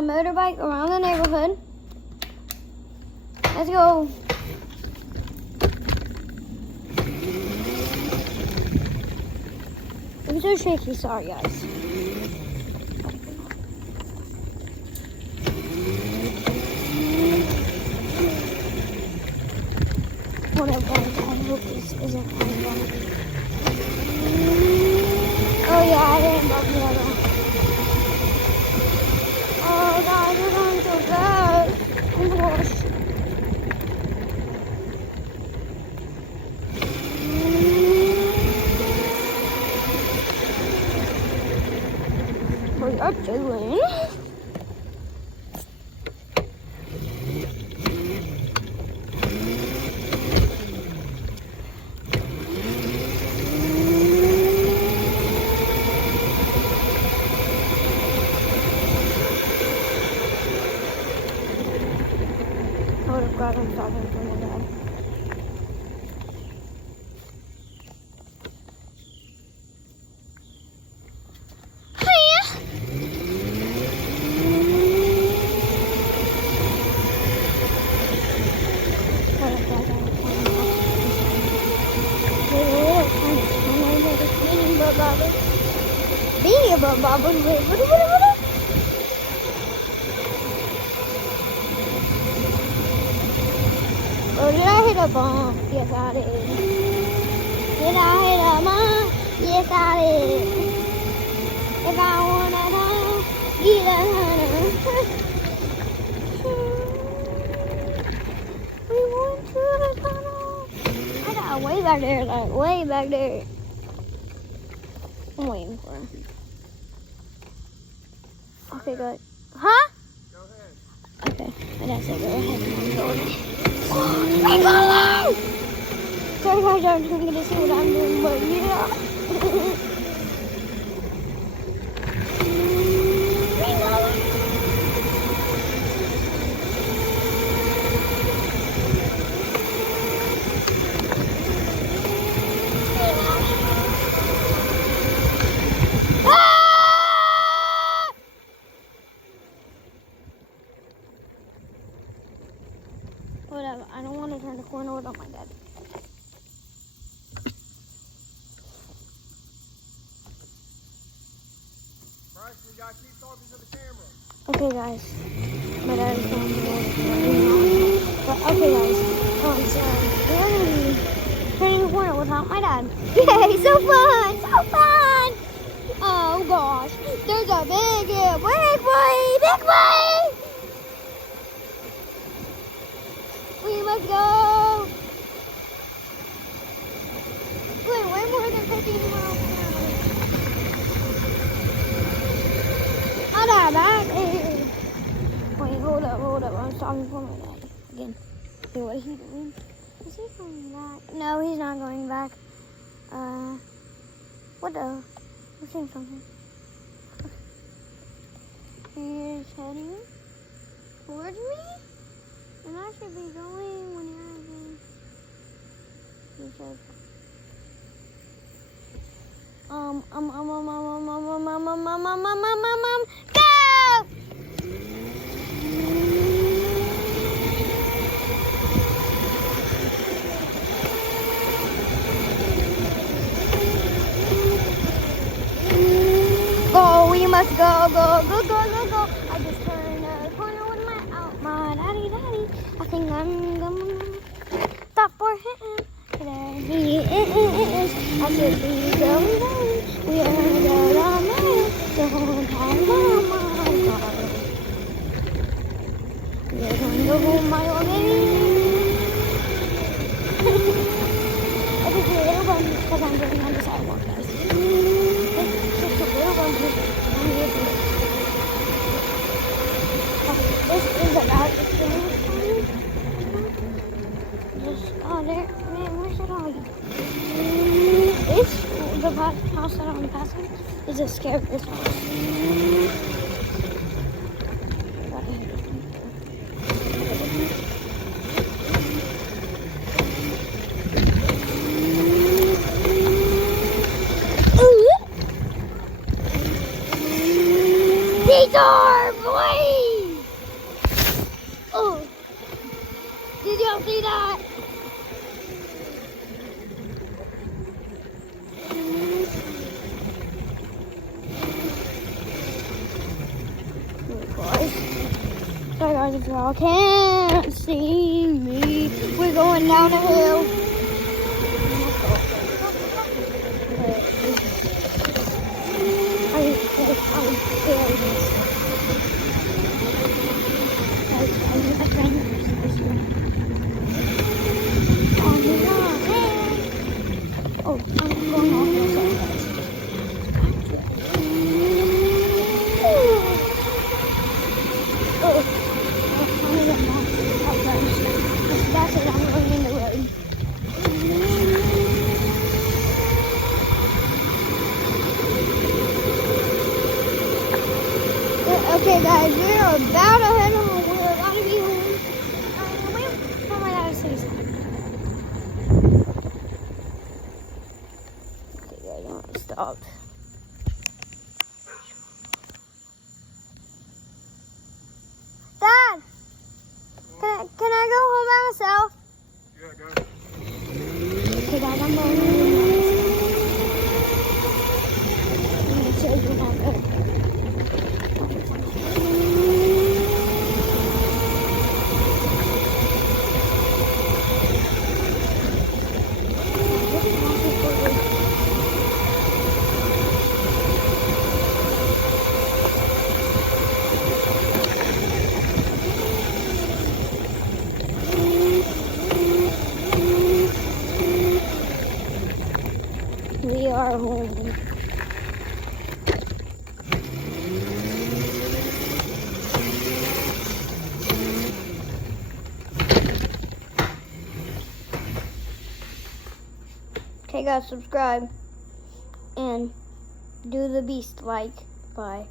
my motorbike around the neighborhood. Let's go. I'm so shaky, sorry guys. Whatever, I hope this isn't fun. Oh yeah, I didn't bump the other one. Oh God, you're going so fast. Oh my gosh. What are you doing? I would have got him talking to my dad. Being a bubble, or did I hit a bomb? Yes, I did. Did I hit a bomb? Yes, I did. If I wanna know, get a hunter. We went to the tunnel. I got way back there, like way back there. I'm waiting for him. Okay, good. Huh? Go ahead. Okay, I gotta say go ahead. I'm going. Ring alarm! Sorry guys, I'm just gonna see what I'm doing, but yeah. Ring alarm! Whatever, I don't want to turn the corner without my dad. Bryce, we gotta keep talking to the camera. Okay guys, my dad is going to go. But okay guys, so we're going to be turning the corner without my dad. Yay, so fun, so fun! Oh gosh, there's a big boy! We must go! Wait, way more than 15 miles an hour. My dad back here. Wait, hold up. I'm talking for my dad again. Okay, what is he doing? Is he going back? No, he's not going back. What the? I'm seeing something. He's heading towards me? And I should be going when you're again. He says, go! Go, we must go. I just turned a corner with my daddy. I think I'm gonna stop for him. There he is. I should be going. We are gonna go down there. Don't have my God. We are going to go home, my old baby. I just a little bun because I'm getting on the sidewalk, guys. It's just a little bun because I'm here to this is about the finish line. Just, oh, there, man, where's it all? This, the house that I'm passing, is a scary house. These are boys! y'all see that? Sorry guys, if y'all can't see me, we're going down a hill. Oh, I'm going off the side. That's it, I'm going in the road. Okay guys, we're about to head home. We're about to be home. Where am I at a city side? Okay guys, I'm gonna stop. Dad! Can I go home by myself? Yeah, go. Okay guys, I'm going home. I'm gonna show you how to go. We are home. Okay guys, subscribe and do the beast like. Bye.